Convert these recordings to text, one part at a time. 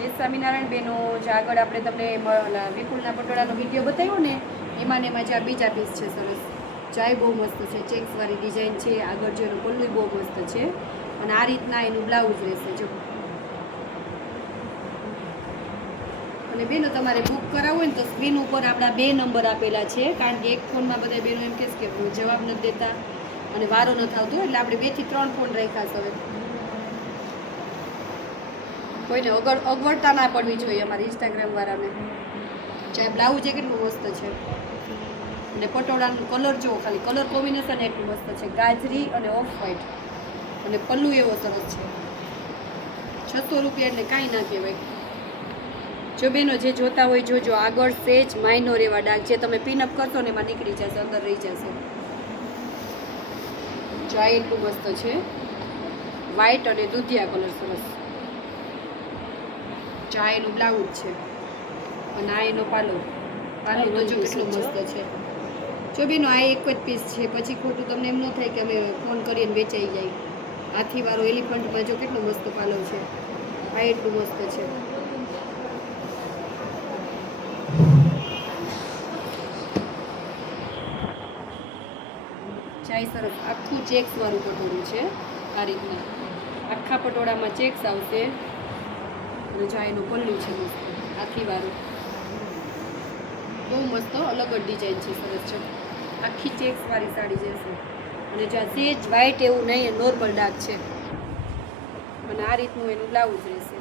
જય સ્વામિનારાયણ બેનો. જે આગળ આપણે તમને વિપુલના પટોળાનો વિડીયો બતાવ્યો ને એમાં ને એમાં જે આ બીજા પીસ છે સરસ. ચાય બહુ મસ્ત છે, ચેક્સવાળી ડિઝાઇન છે. આગળ જો એનું પલ્લું બહુ મસ્ત છે અને આ રીતના એનું બ્લાઉઝ રહેશે જો. અને બેનો તમારે બુક કરાવવું હોય ને તો સ્ક્રીન ઉપર આપણા 2 નંબર આપેલા છે, કારણ કે એક ફોનમાં બધા બેનો એમ કહેશે કે જવાબ નથી દેતા અને વારો નથી આવતો, એટલે આપણે 2 થી 3 ફોન રાખ્યા છે. હવે કોઈને અગવડતા ના પડવી જોઈએ અમારી ઇન્સ્ટાગ્રામ વાળાને. ચાહે બ્લાઉઝ એ કેટલું મસ્ત છે અને પટોળાનો કલર જુઓ, ખાલી કલર કોમ્બિનેશન એટલું મસ્ત છે, ગાજરી અને ઓફ વ્હાઈટ અને પલ્લું એવો સરસ છે. 600 રૂપિયા એટલે કાંઈ ના કહેવાય. જો બેનો જે જોતા હોય જોજો, આગળ સેજ માઇનોર એવા ડાઘ જે તમે પિનઅપ કરશો ને એમાં નીકળી જશે, અંદર રહી જશે. ચાય એટલું મસ્ત છે, વ્હાઈટ અને દૂધિયા કલર સરસ. ચા એનું બ્લાઉઝ છે અને આ એનો પાલો તો જો કેટલું મસ્ત છે. જો બેનો આ એક જ પીસ છે, પછી ખોટું તમને એમ ન થાય કે અમે ફોન કરીને વેચાઈ જાય. હાથીવાળો એલિફન્ટમાં જો કેટલો મસ્ત પાલો છે, આ એટલું મસ્ત છે. ચાય સરસ આખું ચેક્સ વાળું પટોળું છે. આ રીતના આખા પટોળામાં ચેક્સ આવશે અને ચાયનું પલ્લું છે મસ્ત હાથીવાળું, બહુ મસ્ત અલગ જ ડિઝાઇન છે, સરસ છે. આખી ચેક્સ વાળી સાડી જશે અને જ્યાં સેજ વ્હાઈટ એવું નહીં, નોર્મલ ડાર્ક છે અને આ રીતનું એનું બ્લાઉઝ રહેશે.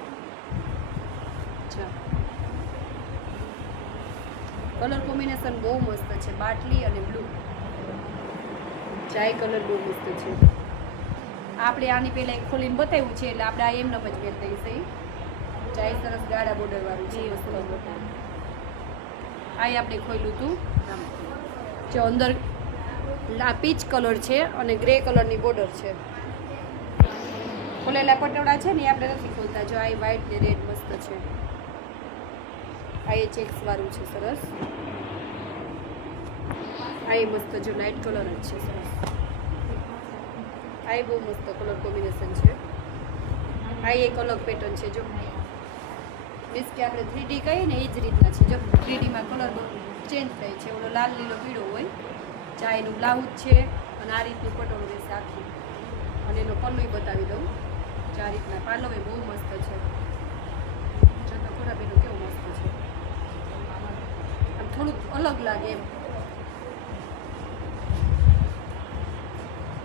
કલર કોમ્બિનેશન બહુ મસ્ત છે, બાટલી અને બ્લુ. ચાય કલર બહુ મસ્ત છે. આપણે આની પહેલાં એક ખોલીને બતાવ્યું છે, એટલે આપણે આ એમ નમ જ પહેરતા હશે. ચાય સરસ ગાળા બોર્ડર વાળું છે, સરસ બતાવ્યું. આ આપણે ખોલ્યું હતું, જો અંદર પીચ કલર છે અને ગ્રે કલરની બોર્ડર છે. ખોલેલા પટોળા છે ને એ આપણે નથી ખોલતા. જો આ વ્હાઈટ ને રેડ મસ્ત છે. આ એ ચેક્સ વાળું છે સરસ. આ એ મસ્ત જો લાઇટ કલર જ છે સરસ. આ એ બહુ મસ્ત કલર કોમ્બિનેશન છે. આ એક અલગ પેટર્ન છે જો, મીન્સ કે આપણે 3D કહીએ ને એ જ રીતના છે. જો 3Dમાં કલર ચેન્જ થાય છે, ઓલો લાલ લીલો પીળો હોય. ચા એનું બ્લાઉઝ છે અને આ રીતનું પટોળું રહેશે આખું અને એનો પલ્લું બતાવી દઉં. આ રીતના પાલો એ બહુ મસ્ત છે. જો તો પૂરા બેનું કેવું મસ્ત છે, આમ થોડુંક અલગ લાગે એમ.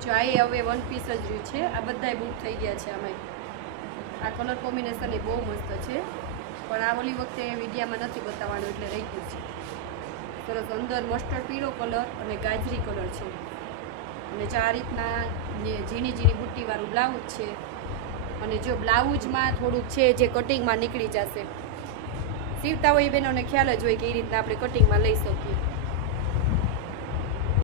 જો આ હવે 1 પીસ જ રહ્યું છે, આ બધાય બુક થઈ ગયા છે. આમાં આ કલર કોમ્બિનેશન એ બહુ મસ્ત છે, પણ આ ઓલી વખતે વિડીયામાં નથી બતાવવાનું એટલે રહી ગયું છે. સરસ અંદર મસ્ટર્ડ પીળો કલર અને ગાજરી કલર છે અને આ રીતના ઝીણી ઝીણી બુટ્ટીવાળું બ્લાઉઝ છે. અને જો બ્લાઉઝમાં થોડુંક છે જે કટિંગમાં નીકળી જશે. સીવતા હોય એ બહેનોને ખ્યાલ જ હોય કે એ રીતના આપણે કટિંગમાં લઈ શકીએ.